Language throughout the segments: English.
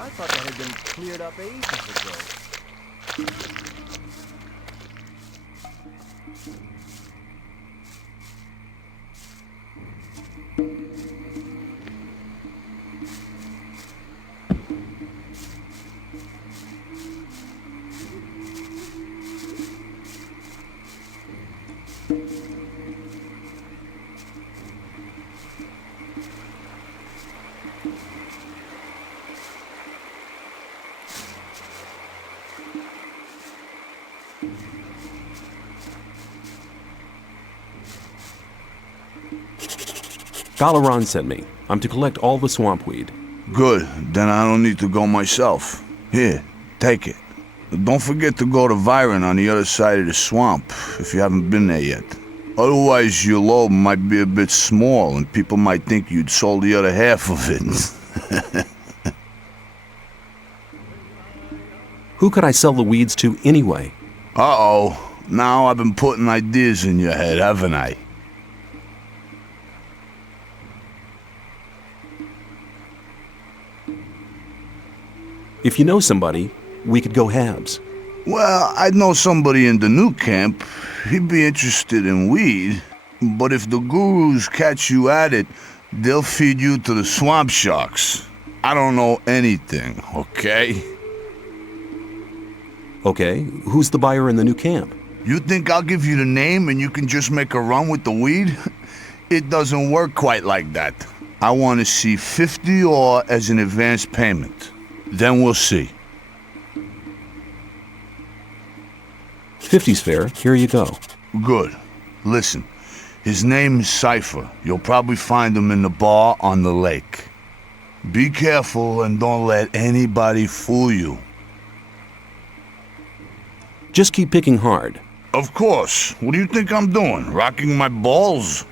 I thought that had been cleared up ages ago. Balaran sent me. I'm to collect all the swamp weed. Good, then I don't need to go myself. Here, take it. Don't forget to go to Viren on the other side of the swamp, if you haven't been there yet. Otherwise, your load might be a bit small, and people might think you'd sold the other half of it. Who could I sell the weeds to anyway? Uh-oh. Now I've been putting ideas in your head, haven't I? If you know somebody, we could go halves. Well, I'd know somebody in the new camp. He'd be interested in weed. But if the gurus catch you at it, they'll feed you to the swamp sharks. I don't know anything, okay? Okay, who's the buyer in the new camp? You think I'll give you the name and you can just make a run with the weed? It doesn't work quite like that. I want to see 50 ore as an advance payment. Then we'll see. 50's fair. Here you go. Good. Listen, his name is Cypher. You'll probably find him in the bar on the lake. Be careful and don't let anybody fool you. Just keep picking hard. Of course. What do you think I'm doing? Rocking my balls?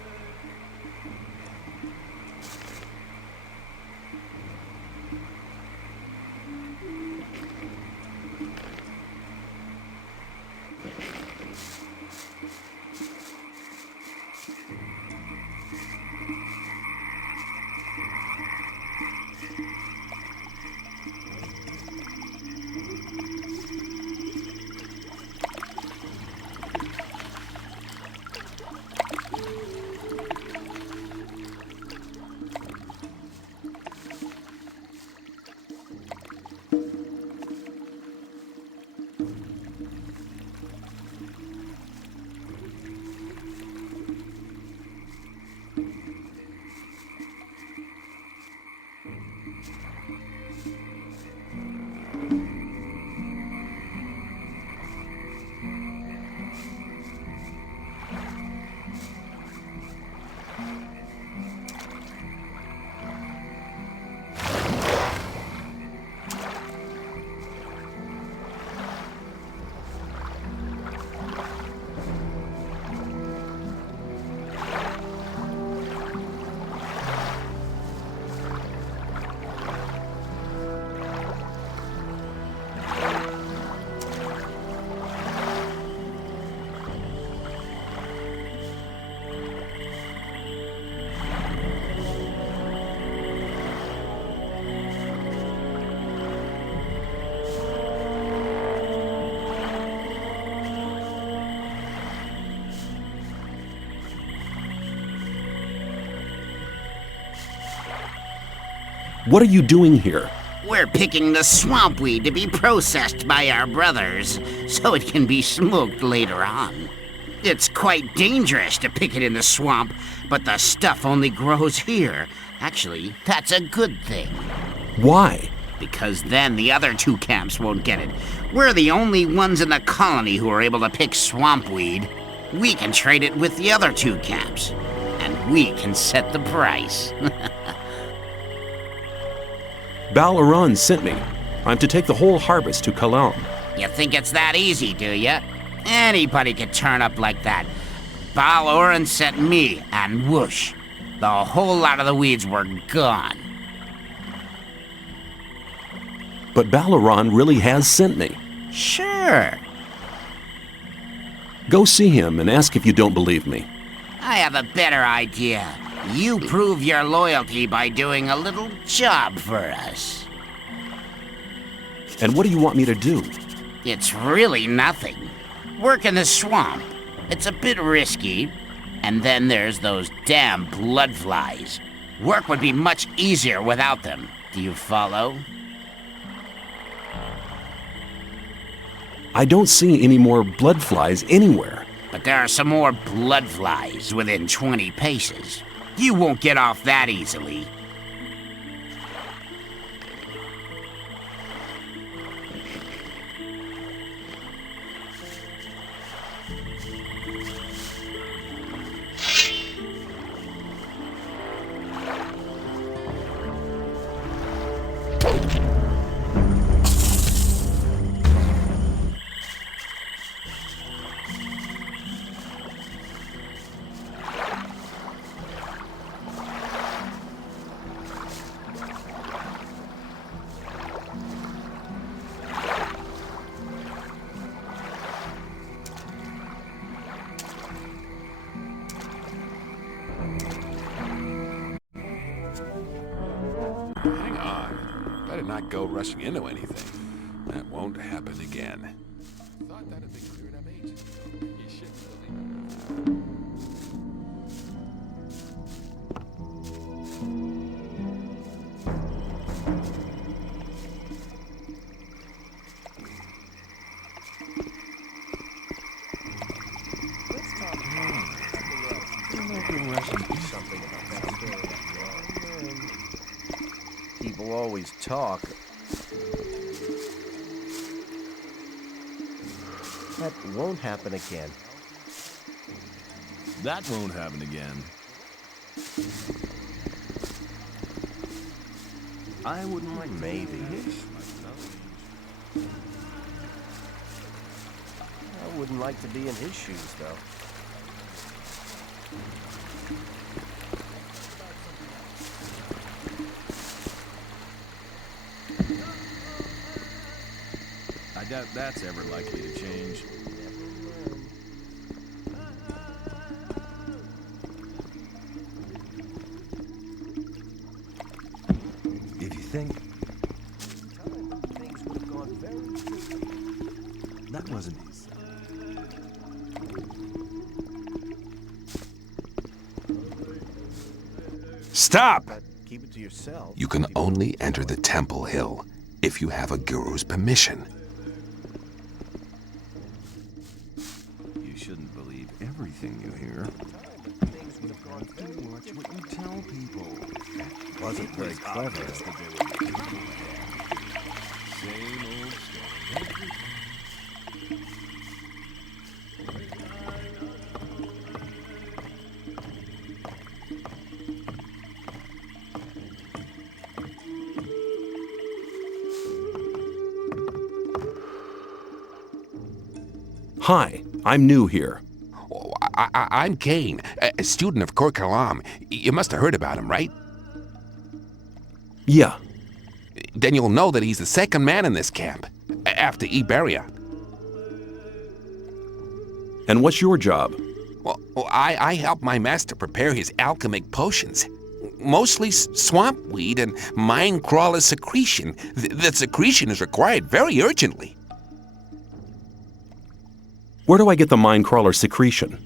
What are you doing here? We're picking the swamp weed to be processed by our brothers, so it can be smoked later on. It's quite dangerous to pick it in the swamp, but the stuff only grows here. Actually, that's a good thing. Why? Because then the other two camps won't get it. We're the only ones in the colony who are able to pick swamp weed. We can trade it with the other two camps, and we can set the price. Balaran sent me. I'm to take the whole harvest to Kalam. You think it's that easy, do you? Anybody could turn up like that. Balaran sent me, and whoosh, the whole lot of the weeds were gone. But Balaran really has sent me. Sure. Go see him and ask if you don't believe me. I have a better idea. You prove your loyalty by doing a little job for us. And what do you want me to do? It's really nothing. Work in the swamp. It's a bit risky. And then there's those damn blood flies. Work would be much easier without them. Do you follow? I don't see any more blood flies anywhere. But there are some more blood flies within 20 paces. You won't get off that easily. Hang on. Better not go rushing into anything. That won't happen again. Thought that had been cleared up ages ago. You shouldn't believe it. People always talk. That won't happen again. That won't happen again. I wouldn't like maybe. I wouldn't like to be in his shoes, though. I doubt that's ever likely to change. If you think Things would have gone very differently. that wasn't easy. Stop! But keep it to yourself. You can only enter the Temple Hill if you have a guru's permission. You shouldn't believe everything you hear. Things would have gone very Watch what you tell people. Wasn't very clever. Same old story. Hi, I'm new here. Oh, I'm Kane, a student of Kor Kalam. You must have heard about him, right? Yeah, Then you'll know that he's the second man in this camp, after Iberia. and what's your job? Well, I help my master prepare his alchemic potions. Mostly swamp weed and mine crawler secretion. The secretion is required very urgently. Where do I get the mine crawler secretion?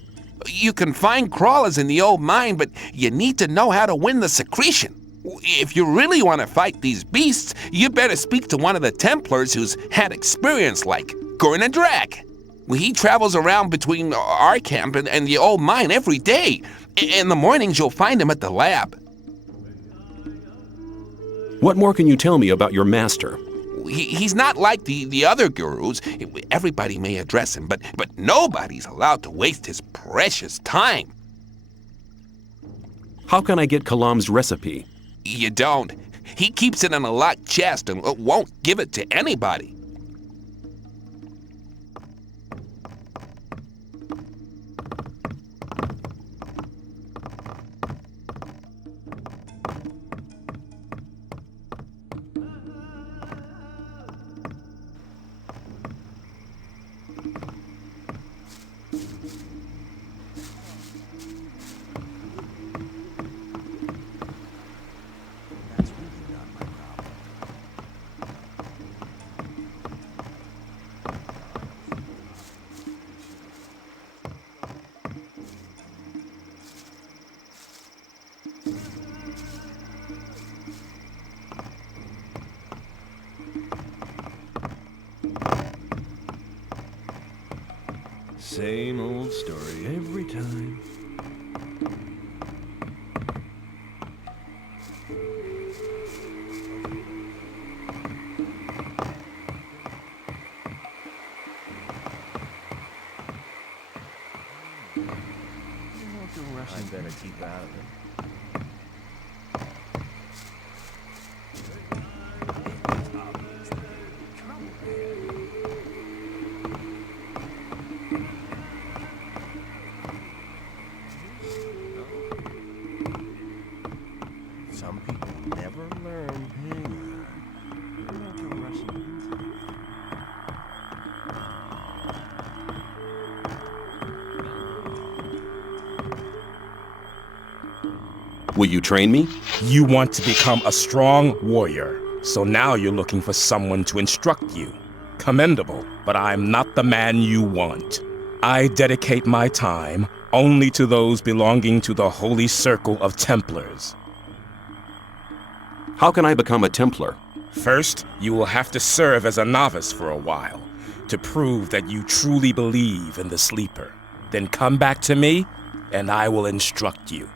You can find crawlers in the old mine, but you need to know how to win the secretion. If you really want to fight these beasts, you better speak to one of the Templars who's had experience like Gurren Drag. He travels around between our camp and the old mine every day. In the mornings, you'll find him at the lab. What more can you tell me about your master? He's not like the other gurus. Everybody may address him, but nobody's allowed to waste his precious time. How can I get Kalam's recipe? You don't. He keeps it in a locked chest and won't give it to anybody. That's really not my problem. Same old story every time. I better keep out of it. Some people never learn. Hang on. You're not the Russians. Will you train me? You want to become a strong warrior, so now you're looking for someone to instruct you. Commendable, but I'm not the man you want. I dedicate my time only to those belonging to the Holy Circle of Templars. How can I become a Templar? First, you will have to serve as a novice for a while to prove that you truly believe in the Sleeper. Then come back to me, and I will instruct you.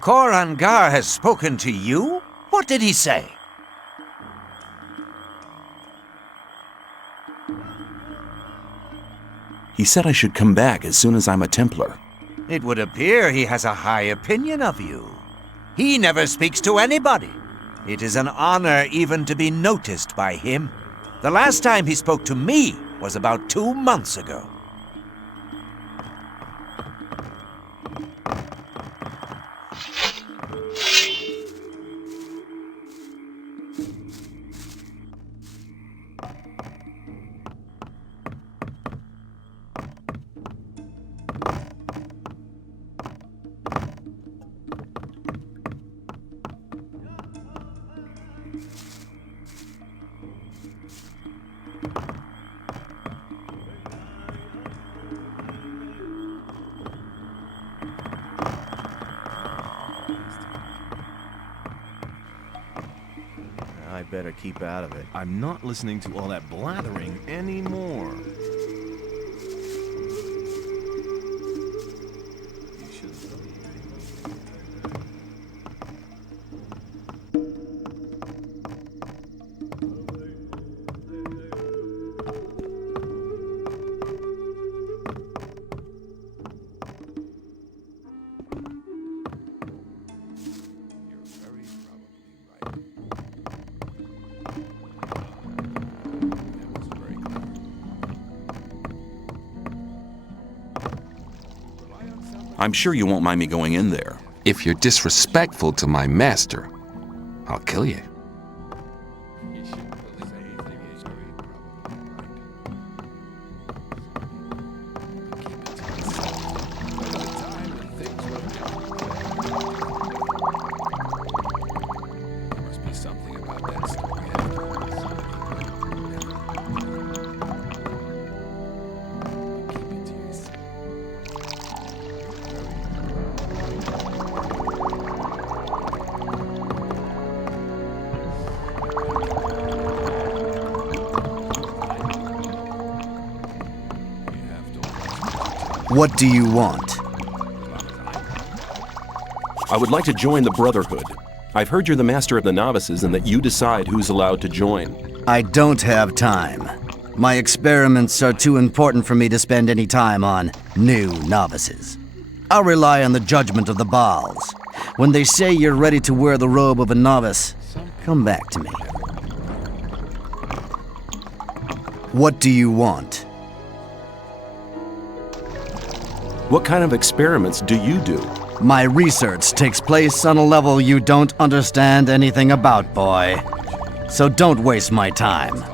Korangar has spoken to you? What did he say? He said I should come back as soon as I'm a Templar. It would appear he has a high opinion of you. He never speaks to anybody. It is an honor even to be noticed by him. The last time he spoke to me was about 2 months ago. I better keep out of it. I'm not listening to all that blathering anymore. You shouldn't believe me. I'm sure you won't mind me going in there. If you're disrespectful to my master, I'll kill you. What do you want? I would like to join the Brotherhood. I've heard you're the master of the novices and that you decide who's allowed to join. I don't have time. My experiments are too important for me to spend any time on new novices. I'll rely on the judgment of the Baals. When they say you're ready to wear the robe of a novice, come back to me. What do you want? What kind of experiments do you do? My research takes place on a level you don't understand anything about, boy. So don't waste my time.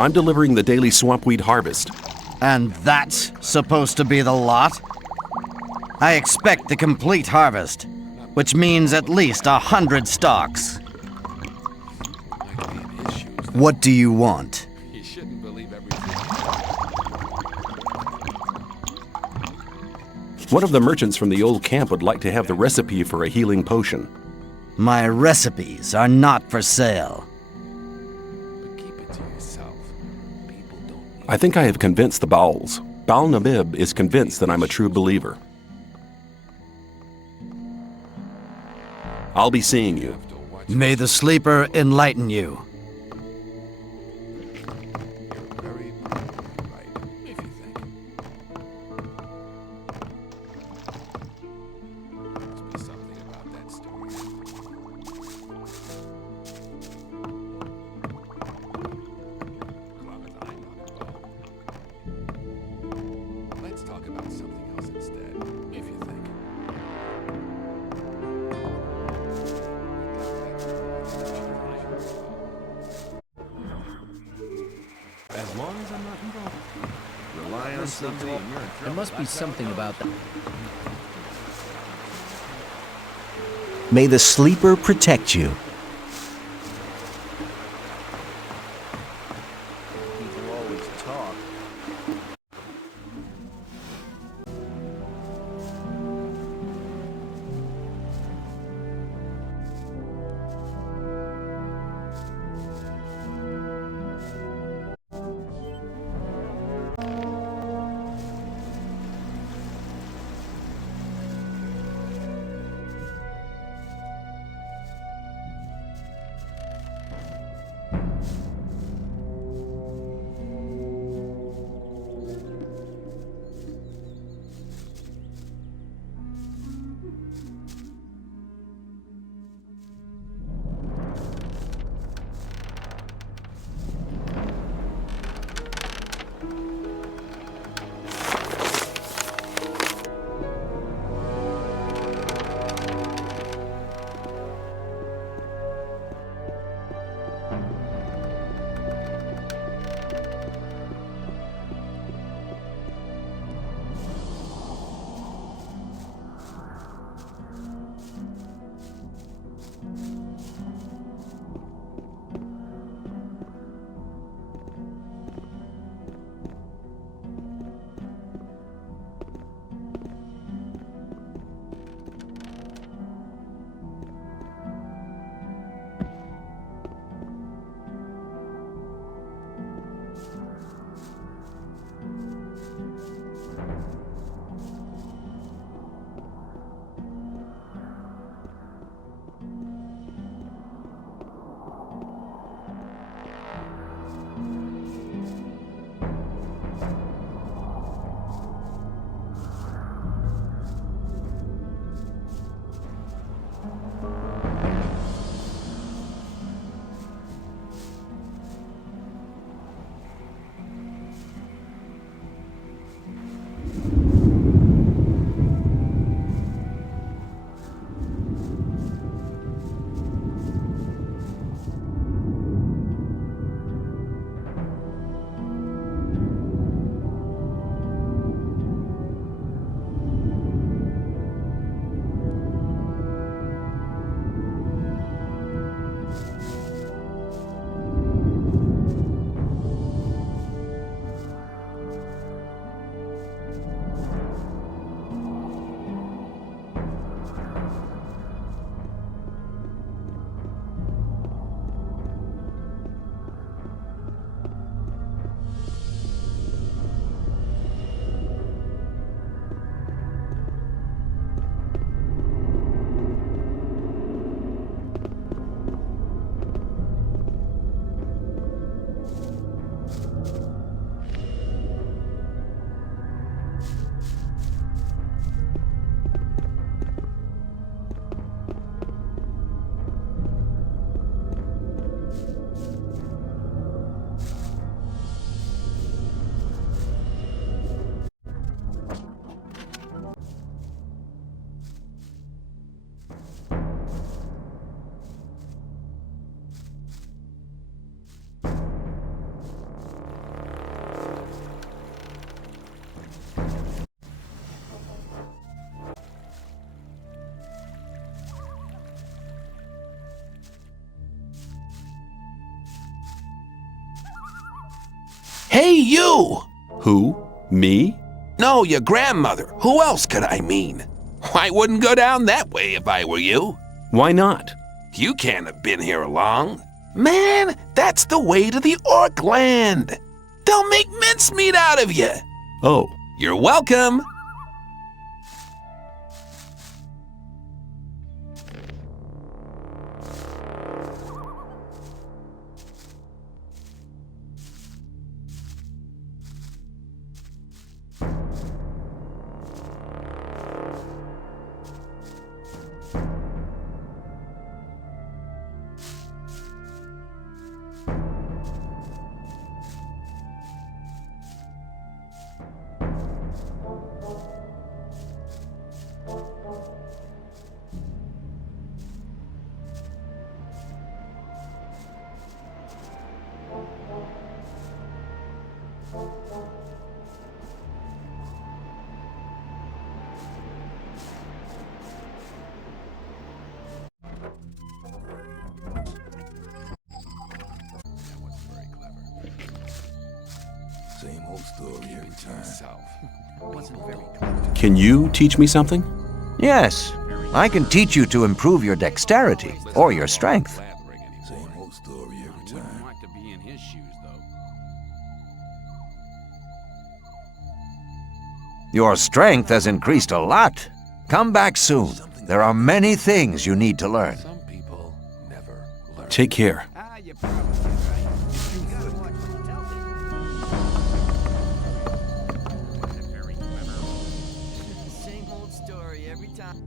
I'm delivering the daily swampweed harvest. And that's supposed to be the lot? I expect the complete harvest, which means at least 100 stalks. What do you want? You shouldn't believe everything. One of the merchants from the old camp would like to have the recipe for a healing potion. My recipes are not for sale. But keep it to yourself. People don't need I think I have convinced the Bowls. Baal Nabib is convinced that I'm a true believer. I'll be seeing you. to watch. May the sleeper enlighten you. You're very right, if you think. Must be something about that story. Club is I not involved. Let's talk about something else instead, if you think. As long as I'm not involved. Rely on somebody and you're in trouble. There must be something about that. May the sleeper protect you. People always talk. Hey, you! Who? Me? No, your grandmother. Who else could I mean? I wouldn't go down that way if I were you. Why not? You can't have been here long. Man, that's the way to the orc land. They'll make mincemeat out of you. Oh. You're welcome. Same old story every time. Can you teach me something? Yes, I can teach you to improve your dexterity or your strength. Same old story every time. Like to be in his shoes, though. Your strength has increased a lot. Come back soon. There are many things you need to learn. Some people never learn. Take care. You're probably right. You gotta watch what you tell people. Very clever. Same old story every time.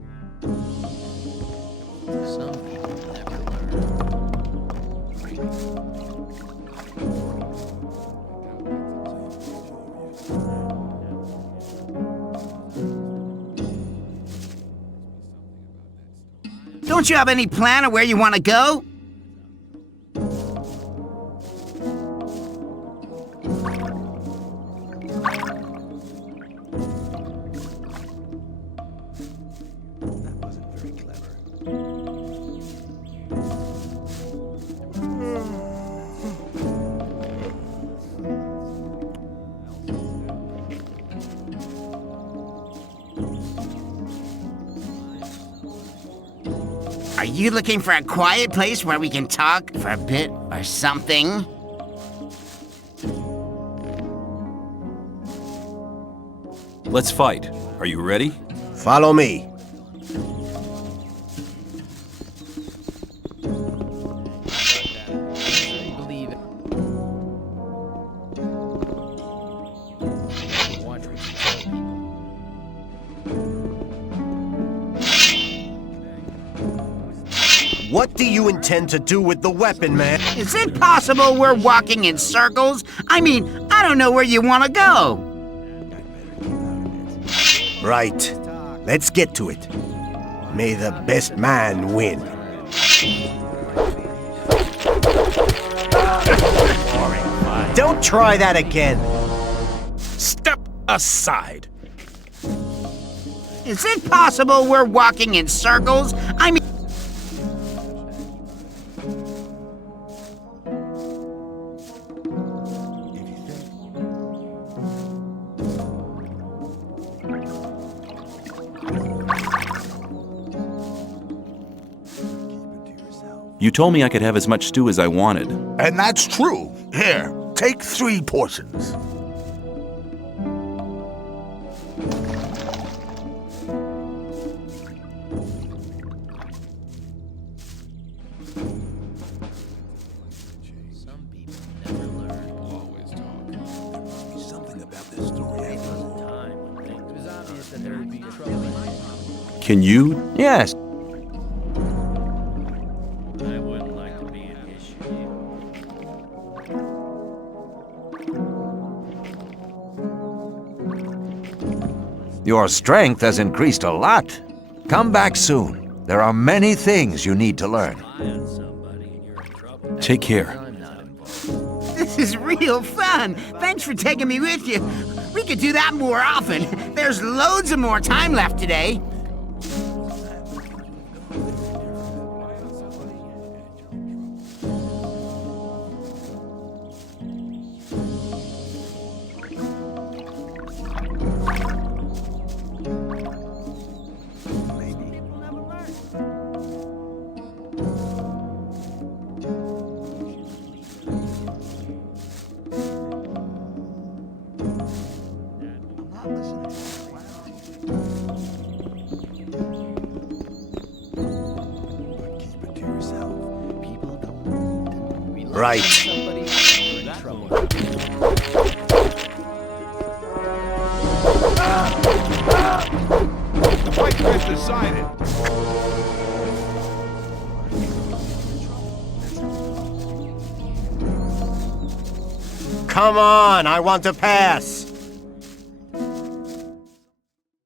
Some people never Don't you have any plan of where you want to go? Are you looking for a quiet place where we can talk for a bit or something? Let's fight. Are you ready? Follow me. believe it. Watch what you tell people. What do you intend to do with the weapon, man? Is it possible we're walking in circles? I mean, I don't know where you want to go. Right. Let's get to it. May the best man win. Don't try that again. Step aside. Is it possible we're walking in circles? I mean... You told me I could have as much stew as I wanted. And that's true. Here, take 3 portions. Some people never learn. Always talk. There must be something about this story. It was a time when things was obvious that there would be trouble. Can you? Yes. I wouldn't like to be in his shoes. Your strength has increased a lot. Come back soon. There are many things you need to learn. Lie on somebody and you're in trouble. Take care. I'm not involved. This is real fun. Thanks for taking me with you. We could do that more often. There's loads of more time left today. right. The fight is decided. Come on, I want to pass.